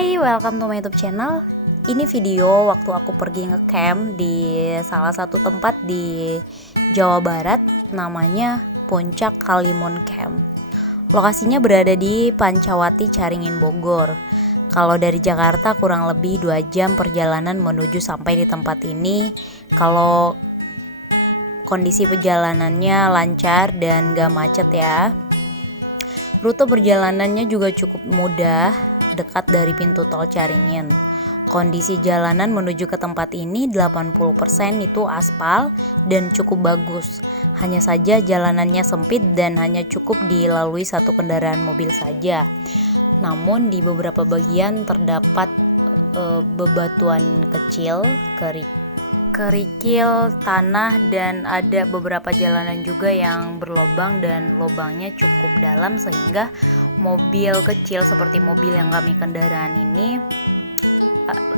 Hai, welcome to my YouTube channel. Ini video waktu aku pergi ngecamp di salah satu tempat di Jawa Barat, namanya Puncak Kalimun Camp. Lokasinya berada di Pancawati, Caringin, Bogor. Kalau dari Jakarta kurang lebih 2 jam perjalanan menuju sampai di tempat ini. Kalau kondisi perjalanannya lancar dan gak macet ya. Rute perjalanannya juga cukup mudah, dekat dari pintu tol Caringin. Kondisi jalanan menuju ke tempat ini 80% itu aspal dan cukup bagus. Hanya saja jalanannya sempit dan hanya cukup dilalui satu kendaraan mobil saja. Namun di beberapa bagian terdapat bebatuan kecil, kerikil, tanah, dan ada beberapa jalanan juga yang berlubang dan lubangnya cukup dalam sehingga mobil kecil seperti mobil yang kami kendaraan ini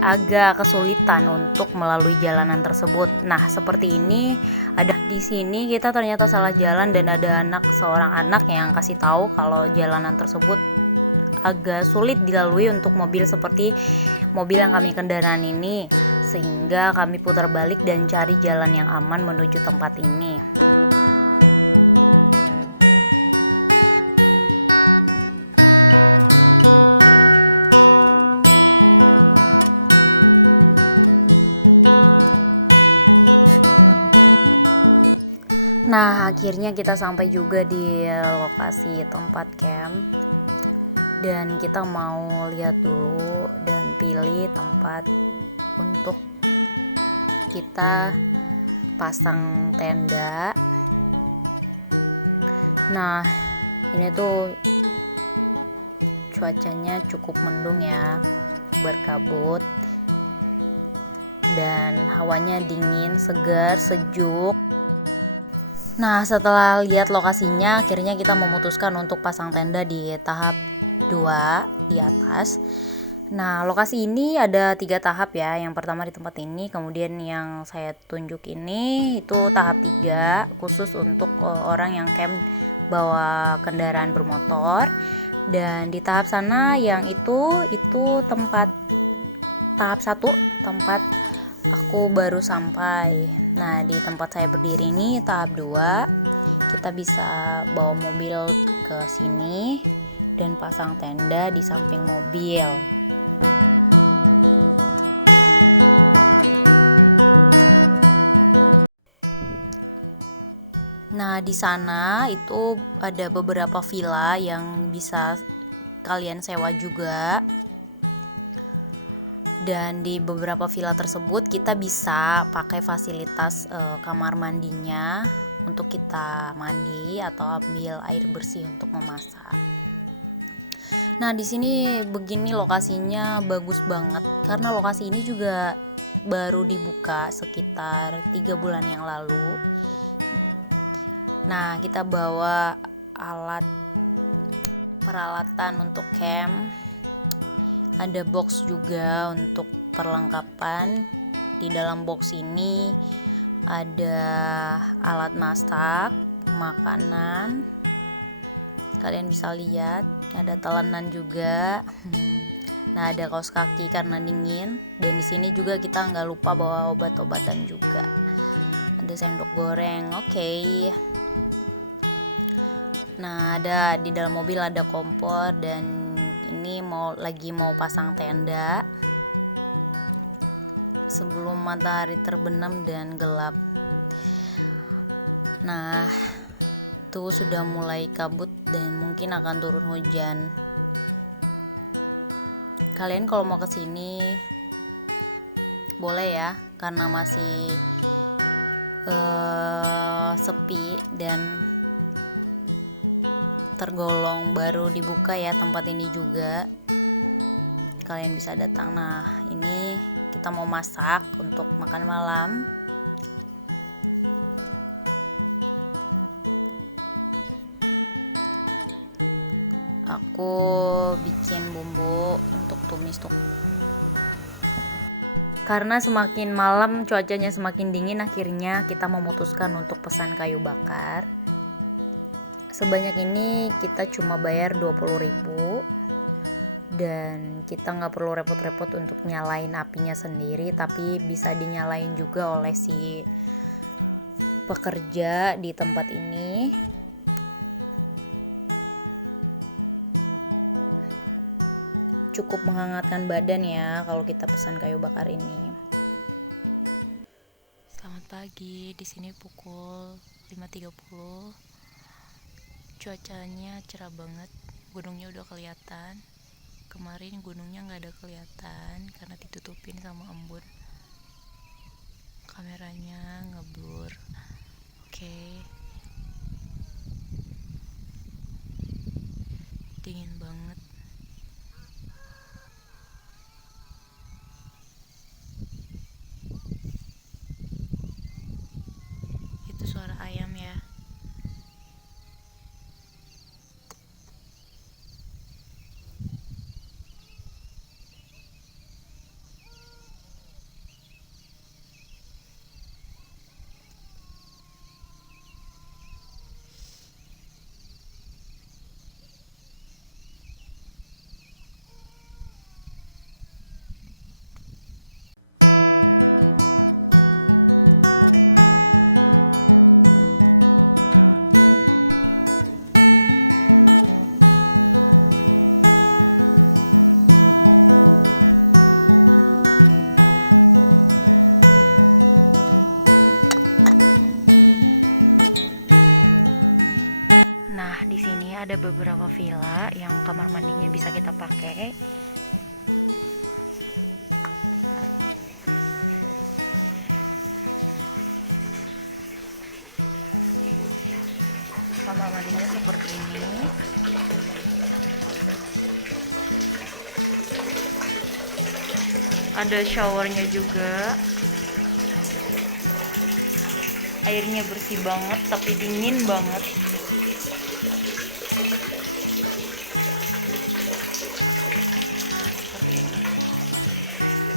agak kesulitan untuk melalui jalanan tersebut. Nah, seperti ini ada di sini kita ternyata salah jalan dan ada seorang anak yang kasih tahu kalau jalanan tersebut agak sulit dilalui untuk mobil seperti mobil yang kami kendaraan ini, sehingga kami putar balik dan cari jalan yang aman menuju tempat ini. Nah, akhirnya kita sampai juga di lokasi tempat camp dan kita mau lihat dulu dan pilih tempat untuk kita pasang tenda. Nah, ini tuh cuacanya cukup mendung ya, berkabut dan hawanya dingin, segar, sejuk. Nah, setelah lihat lokasinya, akhirnya kita memutuskan untuk pasang tenda di tahap 2 di atas. Nah, lokasi ini ada 3 tahap ya. Yang pertama di tempat ini, kemudian yang saya tunjuk ini itu tahap 3 khusus untuk orang yang camp bawa kendaraan bermotor. Dan di tahap sana yang itu tempat tahap 1, tempat aku baru sampai. Nah, di tempat saya berdiri ini tahap 2, kita bisa bawa mobil ke sini dan pasang tenda di samping mobil. Nah, di sana itu ada beberapa villa yang bisa kalian sewa juga. Dan di beberapa villa tersebut kita bisa pakai fasilitas kamar mandinya untuk kita mandi atau ambil air bersih untuk memasak. Nah, di sini begini lokasinya bagus banget karena lokasi ini juga baru dibuka sekitar 3 bulan yang lalu. Nah, kita bawa peralatan untuk camp. Ada box juga untuk perlengkapan. Di dalam box ini ada alat masak, makanan. Kalian bisa lihat, ada telenan juga. Nah, ada kaos kaki karena dingin. Dan di sini juga kita nggak lupa bawa obat-obatan juga. Ada sendok goreng, oke. Nah, ada di dalam mobil ada kompor dan lagi mau pasang tenda sebelum matahari terbenam dan gelap. Nah, itu sudah mulai kabut dan mungkin akan turun hujan. Kalian kalau mau kesini boleh ya, karena masih sepi dan tergolong baru dibuka ya tempat ini juga. Kalian bisa datang. Nah, ini kita mau masak untuk makan malam. Aku bikin bumbu untuk tumis tuh. Karena semakin malam cuacanya semakin dingin, akhirnya kita memutuskan untuk pesan kayu bakar. Sebanyak ini kita cuma bayar 20.000 dan kita kita nggak perlu repot-repot untuk nyalain apinya sendiri, tapi bisa dinyalain juga oleh si pekerja di tempat ini. Cukup menghangatkan badan ya kalau kita pesan kayu bakar ini. Selamat pagi, di sini pukul 5.30. Cuacanya cerah banget, gunungnya udah kelihatan. Kemarin gunungnya nggak ada kelihatan karena ditutupin sama embun. Kameranya ngeblur. Oke. Dingin banget. Itu suara ayam ya. Nah, di sini ada beberapa villa yang kamar mandinya bisa kita pakai. Kamar mandinya seperti ini. Ada showernya juga. Airnya bersih banget tapi dingin banget.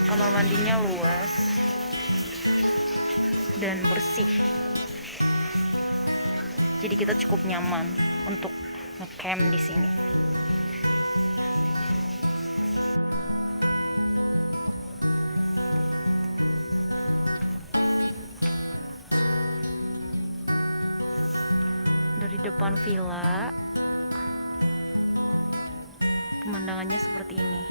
Kamar mandinya luas dan bersih. Jadi kita cukup nyaman untuk ngecamp di sini. Dari depan villa, pemandangannya seperti ini.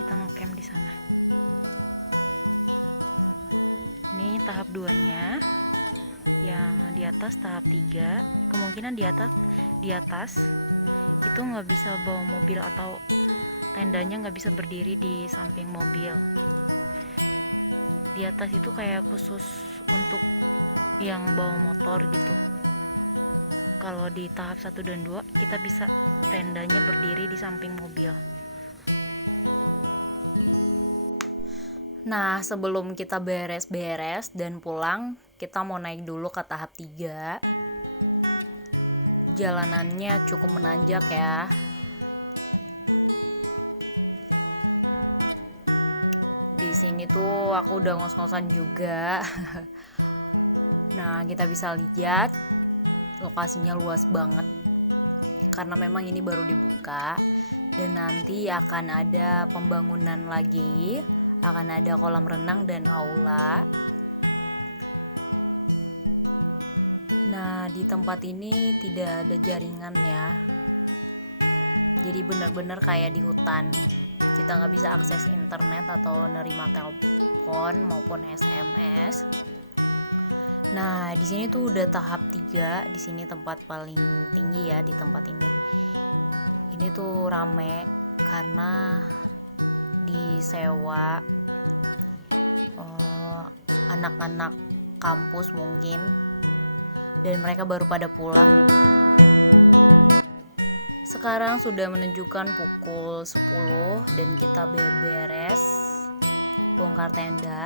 Kita ngecamp di sana. Ini tahap 2-nya. Yang di atas tahap 3, kemungkinan di atas itu nggak bisa bawa mobil atau tendanya nggak bisa berdiri di samping mobil. Di atas itu kayak khusus untuk yang bawa motor gitu. Kalau di tahap 1 dan 2 kita bisa tendanya berdiri di samping mobil. Nah, sebelum kita beres-beres dan pulang, kita mau naik dulu ke tahap 3. Jalanannya cukup menanjak ya. Di sini tuh aku udah ngos-ngosan juga. Nah, kita bisa lihat lokasinya luas banget. Karena memang ini baru dibuka dan nanti akan ada pembangunan lagi, akan ada kolam renang dan aula. Nah, di tempat ini tidak ada jaringan ya. Jadi benar-benar kayak di hutan. Kita nggak bisa akses internet atau nerima telepon maupun SMS. Nah, di sini tuh udah tahap 3. Di sini tempat paling tinggi ya di tempat ini. Ini tuh rame karena disewa anak-anak kampus mungkin, dan mereka baru pada pulang. Sekarang sudah menunjukkan pukul 10 dan kita beres bongkar tenda.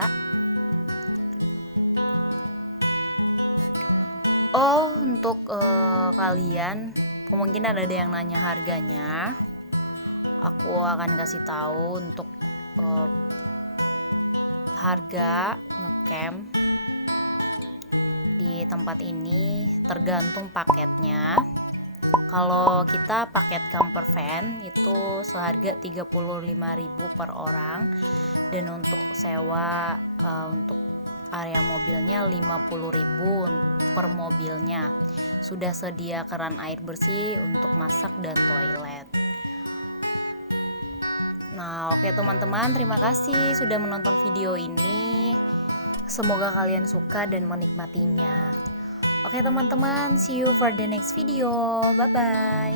Oh, untuk kalian kemungkinan ada yang nanya harganya. Aku paketnya. Kalau kita paket camper van itu seharga 35.000 per orang, dan untuk sewa untuk area mobilnya 50.000 per mobilnya. Sudah sedia keran air bersih untuk masak dan toilet. Nah, oke teman-teman, terima kasih sudah menonton video ini. Semoga kalian suka dan menikmatinya. Oke teman-teman, see you for the next video. Bye bye.